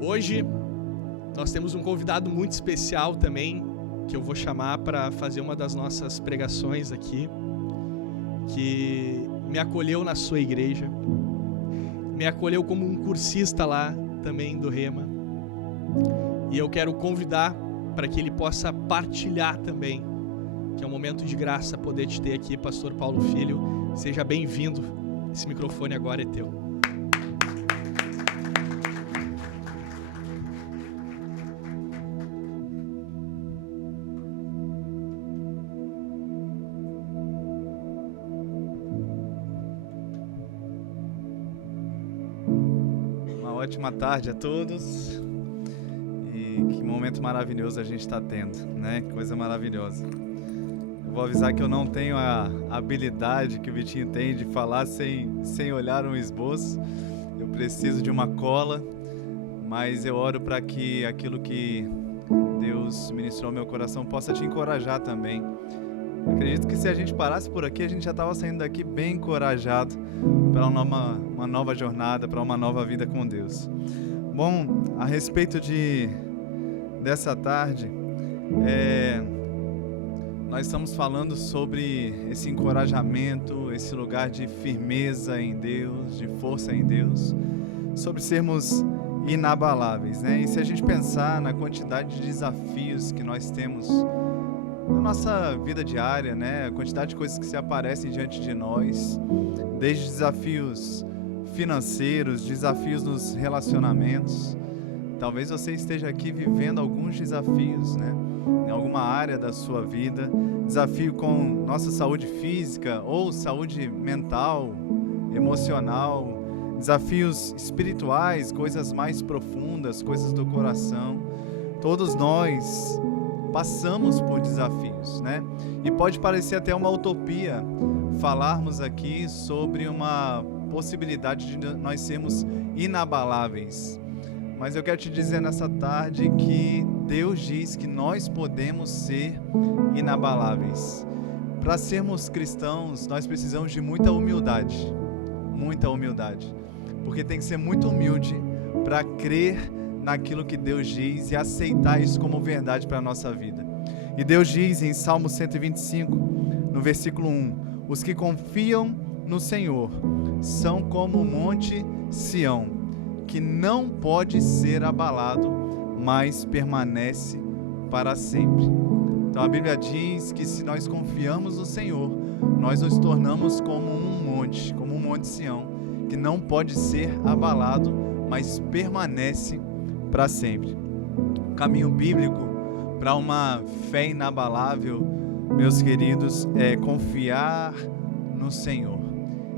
Hoje nós temos um convidado muito especial também, que eu vou chamar para fazer uma das nossas pregações aqui, que me acolheu na sua igreja, me acolheu como um cursista lá também do Rema, e eu quero convidar para que ele possa partilhar também, que é um momento de graça poder te ter aqui, Pastor Paulo Filho. Seja bem-vindo, esse microfone agora é teu. Ótima tarde a todos, e que momento maravilhoso a gente está tendo, né? Coisa maravilhosa. Eu vou avisar que eu não tenho a habilidade que o Vitinho tem de falar sem olhar um esboço. Eu preciso de uma cola, mas eu oro para que aquilo que Deus ministrou ao meu coração possa te encorajar também. Acredito que se a gente parasse por aqui, a gente já estava saindo daqui bem encorajado para uma nova jornada, para uma nova vida com Deus. Bom, a respeito dessa tarde, nós estamos falando sobre esse encorajamento, esse lugar de firmeza em Deus, de força em Deus, sobre sermos inabaláveis, né? E se a gente pensar na quantidade de desafios que nós temos na nossa vida diária, né? A quantidade de coisas que se aparecem diante de nós, desde desafios financeiros, desafios nos relacionamentos. Talvez você esteja aqui vivendo alguns desafios, né? Em alguma área da sua vida, desafio com nossa saúde física ou saúde mental, emocional, desafios espirituais, coisas mais profundas, coisas do coração. Todos nós passamos por desafios, né? E pode parecer até uma utopia falarmos aqui sobre uma possibilidade de nós sermos inabaláveis. Mas eu quero te dizer nessa tarde que Deus diz que nós podemos ser inabaláveis. Para sermos cristãos, nós precisamos de muita humildade, porque tem que ser muito humilde para crer naquilo que Deus diz e aceitar isso como verdade para a nossa vida. E Deus diz em Salmo 125, no versículo 1, os que confiam no Senhor são como o monte Sião, que não pode ser abalado, mas permanece para sempre. Então a Bíblia diz que se nós confiamos no Senhor, nós nos tornamos como um monte Sião, que não pode ser abalado, mas permanece para sempre. O caminho bíblico para uma fé inabalável, meus queridos, é confiar no Senhor.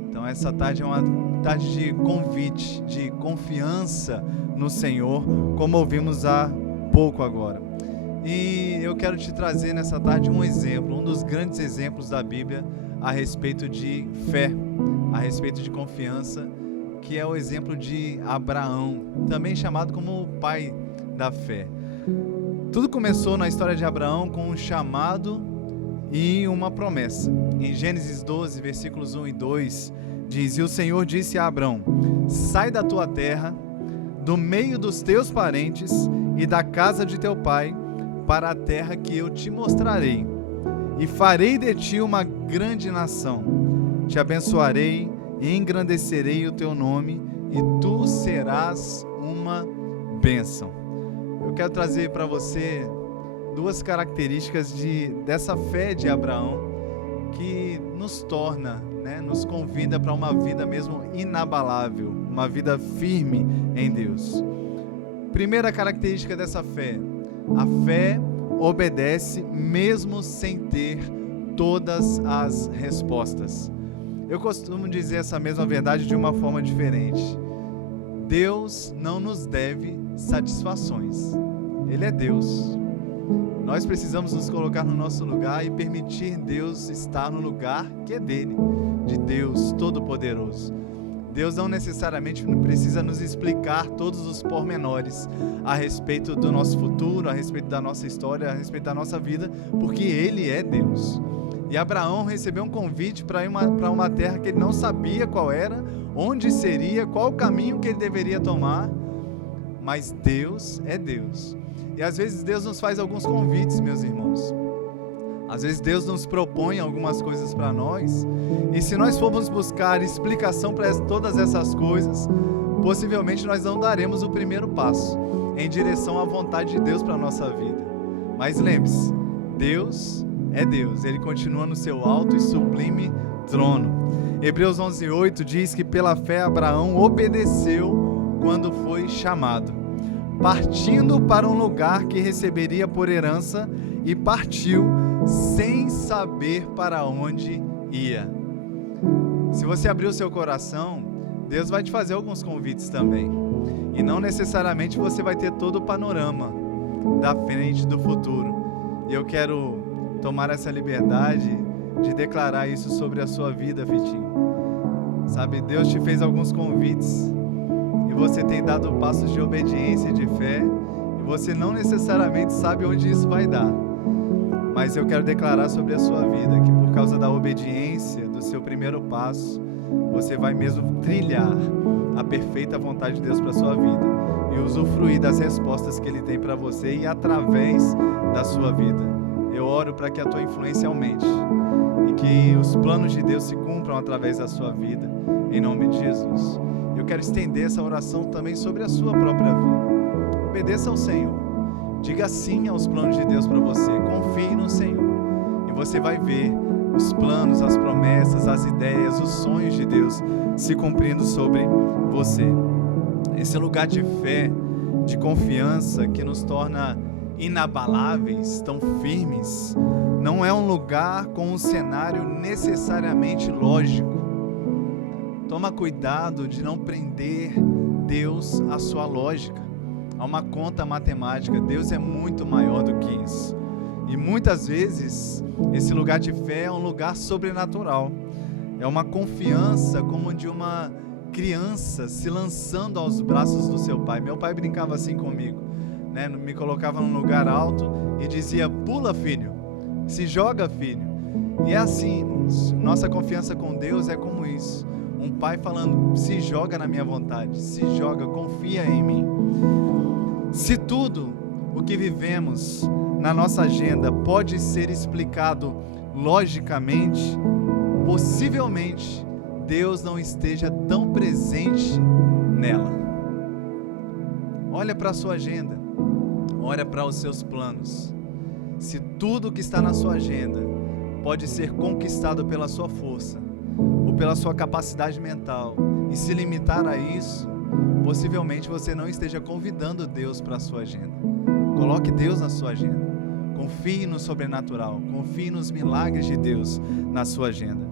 Então essa tarde é uma tarde de convite, de confiança no Senhor, como ouvimos há pouco agora. E eu quero te trazer nessa tarde um exemplo, um dos grandes exemplos da Bíblia a respeito de fé, a respeito de confiança, que é o exemplo de Abraão, também chamado como o pai da fé. Tudo começou na história de Abraão com um chamado e uma promessa. Em Gênesis 12, versículos 1 e 2, diz: E o Senhor disse a Abraão: sai da tua terra, do meio dos teus parentes e da casa de teu pai, para a terra que eu te mostrarei, e farei de ti uma grande nação. Te abençoarei e engrandecerei o teu nome, e tu serás uma bênção. Eu quero trazer para você duas características dessa fé de Abraão que nos torna, né, nos convida para uma vida mesmo inabalável, uma vida firme em Deus. Primeira característica dessa fé: a fé obedece mesmo sem ter todas as respostas. Eu costumo dizer essa mesma verdade de uma forma diferente. Deus não nos deve satisfações. Ele é Deus. Nós precisamos nos colocar no nosso lugar e permitir Deus estar no lugar que é dele, de Deus Todo-Poderoso. Deus não necessariamente precisa nos explicar todos os pormenores a respeito do nosso futuro, a respeito da nossa história, a respeito da nossa vida, porque Ele é Deus. E Abraão recebeu um convite para ir para uma terra que ele não sabia qual era onde seria, qual o caminho que ele deveria tomar, mas Deus é Deus. E às vezes Deus nos faz alguns convites, meus irmãos. Às vezes Deus nos propõe algumas coisas para nós, e se nós formos buscar explicação para todas essas coisas, possivelmente nós não daremos o primeiro passo em direção à vontade de Deus para a nossa vida. Mas lembre-se, Deus é Deus, Ele continua no seu alto e sublime trono. Hebreus 11:8 diz que pela fé Abraão obedeceu quando foi chamado, partindo para um lugar que receberia por herança, e partiu sem saber para onde ia. Se você abrir o seu coração, Deus vai te fazer alguns convites também, e não necessariamente você vai ter todo o panorama da frente do futuro. E eu quero tomar essa liberdade de declarar isso sobre a sua vida, Vitinho. Sabe, Deus te fez alguns convites e você tem dado passos de obediência e de fé, e você não necessariamente sabe onde isso vai dar. Mas eu quero declarar sobre a sua vida que por causa da obediência, do seu primeiro passo, você vai mesmo trilhar a perfeita vontade de Deus para a sua vida e usufruir das respostas que Ele tem para você e através da sua vida. Eu oro para que a tua influência aumente e que os planos de Deus se cumpram através da sua vida, em nome de Jesus. Eu quero estender essa oração também sobre a sua própria vida. Obedeça ao Senhor. Diga sim aos planos de Deus para você. Confie no Senhor. E você vai ver os planos, as promessas, as ideias, os sonhos de Deus se cumprindo sobre você. Esse lugar de fé, de confiança que nos torna inabaláveis, tão firmes, não é um lugar com um cenário necessariamente lógico. Toma cuidado de não prender Deus à sua lógica, a uma conta matemática. Deus é muito maior do que isso. E muitas vezes esse lugar de fé é um lugar sobrenatural. É uma confiança como de uma criança se lançando aos braços do seu pai. Meu pai brincava assim comigo, né? Me colocava num lugar alto e dizia: pula, filho, se joga, filho. E é assim, nossa confiança com Deus é como isso. Um pai falando: se joga na minha vontade, se joga, confia em mim. Se tudo o que vivemos na nossa agenda pode ser explicado logicamente, possivelmente Deus não esteja tão presente nela. Olha para a sua agenda, olha para os seus planos. Se tudo que está na sua agenda pode ser conquistado pela sua força ou pela sua capacidade mental e se limitar a isso, possivelmente você não esteja convidando Deus para a sua agenda. Coloque Deus na sua agenda. Confie no sobrenatural. Confie nos milagres de Deus na sua agenda.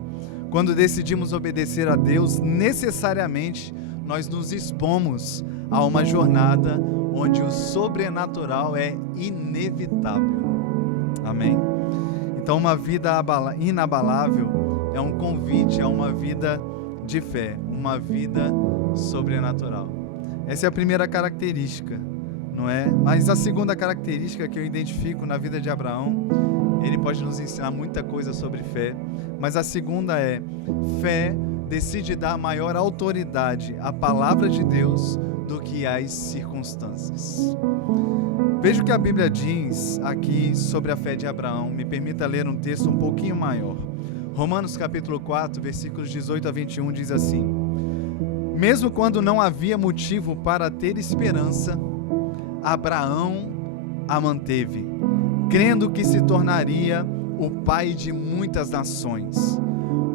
Quando decidimos obedecer a Deus, necessariamente nós nos expomos a uma jornada onde o sobrenatural é inevitável. Amém? Então, uma vida inabalável é um convite a uma vida de fé, uma vida sobrenatural. Essa é a primeira característica, não é? Mas a segunda característica que eu identifico na vida de Abraão, ele pode nos ensinar muita coisa sobre fé, mas a segunda é: fé decide dar maior autoridade à palavra de Deus do que às circunstâncias. Veja o que a Bíblia diz aqui sobre a fé de Abraão. Me permita ler um texto um pouquinho maior. Romanos capítulo 4, versículos 18 a 21 diz assim: mesmo quando não havia motivo para ter esperança, Abraão a manteve, crendo que se tornaria o pai de muitas nações,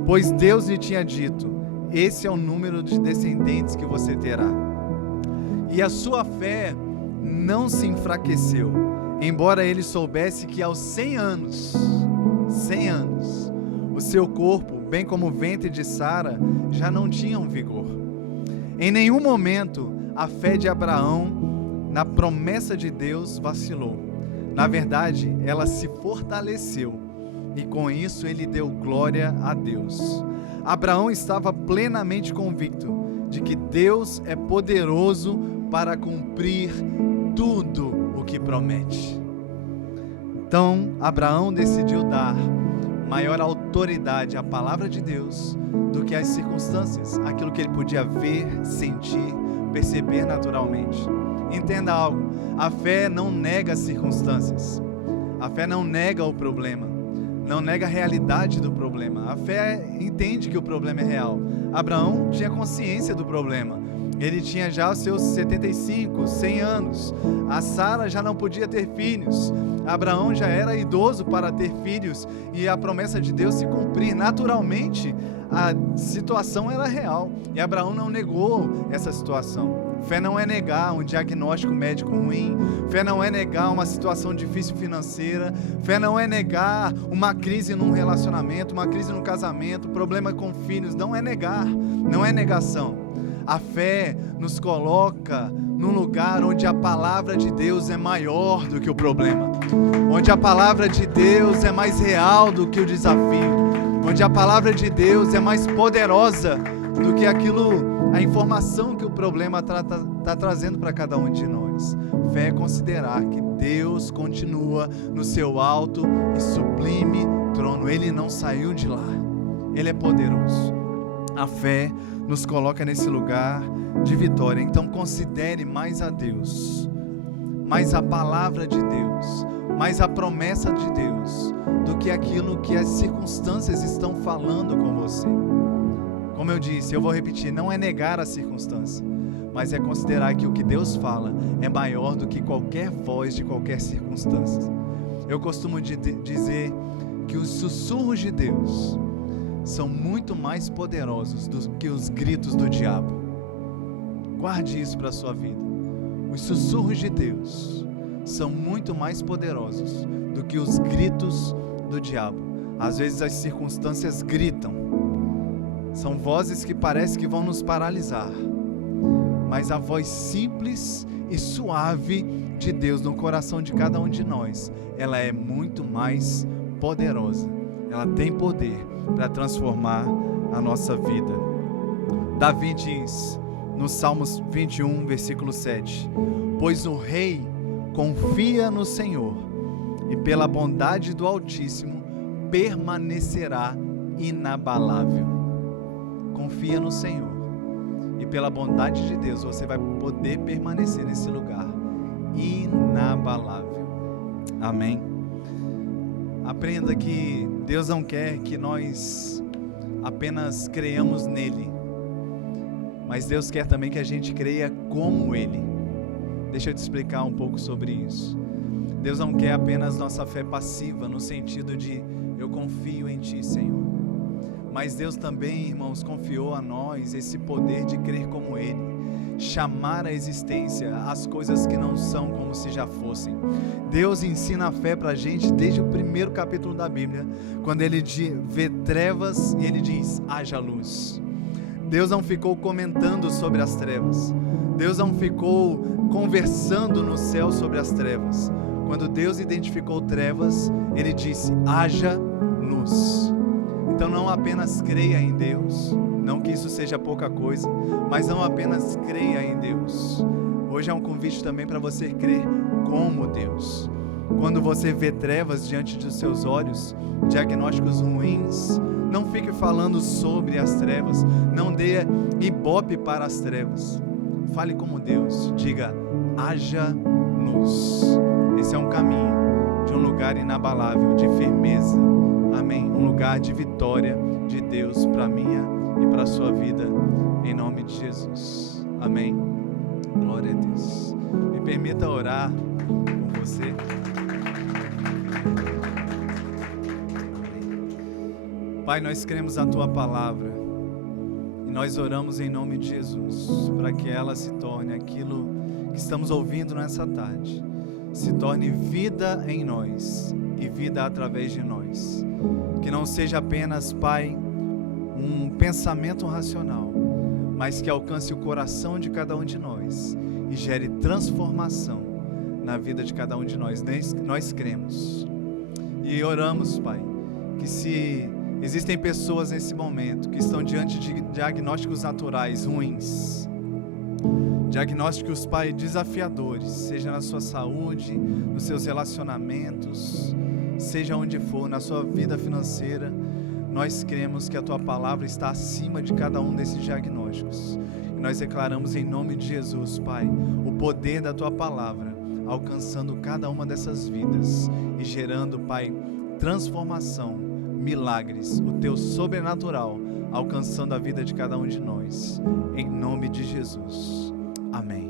pois Deus lhe tinha dito: esse é o número de descendentes que você terá. E a sua fé não se enfraqueceu, embora ele soubesse que aos 100 anos, o seu corpo, bem como o ventre de Sara, já não tinham vigor. Em nenhum momento a fé de Abraão na promessa de Deus vacilou. Na verdade, ela se fortaleceu, e com isso ele deu glória a Deus. Abraão estava plenamente convicto de que Deus é poderoso para cumprir tudo o que promete. Então, Abraão decidiu dar maior autoridade autoridade à palavra de Deus do que às circunstâncias, aquilo que ele podia ver, sentir, perceber naturalmente. Entenda algo, a fé não nega as circunstâncias, a fé não nega o problema, não nega a realidade do problema. A fé entende que o problema é real. Abraão tinha consciência do problema. Ele tinha já os seus 75, 100 anos. A Sara já não podia ter filhos. Abraão já era idoso para ter filhos e a promessa de Deus se cumprir. Naturalmente, a situação era real e Abraão não negou essa situação. Fé não é negar um diagnóstico médico ruim. Fé não é negar uma situação difícil financeira. Fé não é negar uma crise num relacionamento, uma crise no casamento, problema com filhos. Não é negar, não é negação. A fé nos coloca num lugar onde a palavra de Deus é maior do que o problema, onde a palavra de Deus é mais real do que o desafio, onde a palavra de Deus é mais poderosa do que a informação que o problema está trazendo para cada um de nós. Fé é considerar que Deus continua no seu alto e sublime trono. Ele não saiu de lá, Ele é poderoso. A fé nos coloca nesse lugar de vitória. Então considere mais a Deus, mais a palavra de Deus, mais a promessa de Deus, do que aquilo que as circunstâncias estão falando com você. Como eu disse, eu vou repetir, não é negar a circunstância, mas é considerar que o que Deus fala é maior do que qualquer voz de qualquer circunstância. Eu costumo dizer que os sussurros de Deus são muito mais poderosos do que os gritos do diabo. Guarde isso para a sua vida. Os sussurros de Deus são muito mais poderosos do que os gritos do diabo. Às vezes as circunstâncias gritam, são vozes que parecem que vão nos paralisar, mas a voz simples e suave de Deus no coração de cada um de nós, ela é muito mais poderosa. Ela tem poder para transformar a nossa vida. Davi diz no Salmos 21, versículo 7: pois o rei confia no Senhor e pela bondade do Altíssimo permanecerá inabalável. Confia no Senhor e pela bondade de Deus você vai poder permanecer nesse lugar inabalável. Amém? Aprenda que Deus não quer que nós apenas creiamos nele, mas Deus quer também que a gente creia como Ele. Deixa eu te explicar um pouco sobre isso. Deus não quer apenas nossa fé passiva, no sentido de eu confio em Ti, Senhor. Mas Deus também, irmãos, confiou a nós esse poder de crer como Ele, chamar à existência as coisas que não são como se já fossem. Deus ensina a fé para a gente desde o primeiro capítulo da Bíblia, quando Ele vê trevas e Ele diz, haja luz. Deus não ficou comentando sobre as trevas, Deus não ficou conversando no céu sobre as trevas. Quando Deus identificou trevas, Ele disse, haja luz. Então não apenas creia em Deus, não que isso seja pouca coisa, mas não apenas creia em Deus. Hoje é um convite também para você crer como Deus. Quando você vê trevas diante dos seus olhos, diagnósticos ruins, não fique falando sobre as trevas, não dê ibope para as trevas. Fale como Deus, diga, haja luz. Esse é um caminho de um lugar inabalável, de firmeza. Amém? Um lugar de vitória de Deus para a minha e para a sua vida, em nome de Jesus. Amém? Glória a Deus. Me permita orar com você. Pai, nós cremos a Tua palavra e nós oramos em nome de Jesus para que ela se torne aquilo que estamos ouvindo nessa tarde, se torne vida em nós e vida através de nós. Que não seja apenas, Pai, um pensamento racional, mas que alcance o coração de cada um de nós e gere transformação na vida de cada um de nós. Nós cremos e oramos, Pai, que se existem pessoas nesse momento que estão diante de diagnósticos naturais ruins, diagnósticos, Pai, desafiadores, seja na sua saúde, nos seus relacionamentos, seja onde for, na sua vida financeira, nós cremos que a Tua palavra está acima de cada um desses diagnósticos. E nós declaramos em nome de Jesus, Pai, o poder da Tua palavra, alcançando cada uma dessas vidas e gerando, Pai, transformação, milagres, o Teu sobrenatural, alcançando a vida de cada um de nós. Em nome de Jesus. Amém.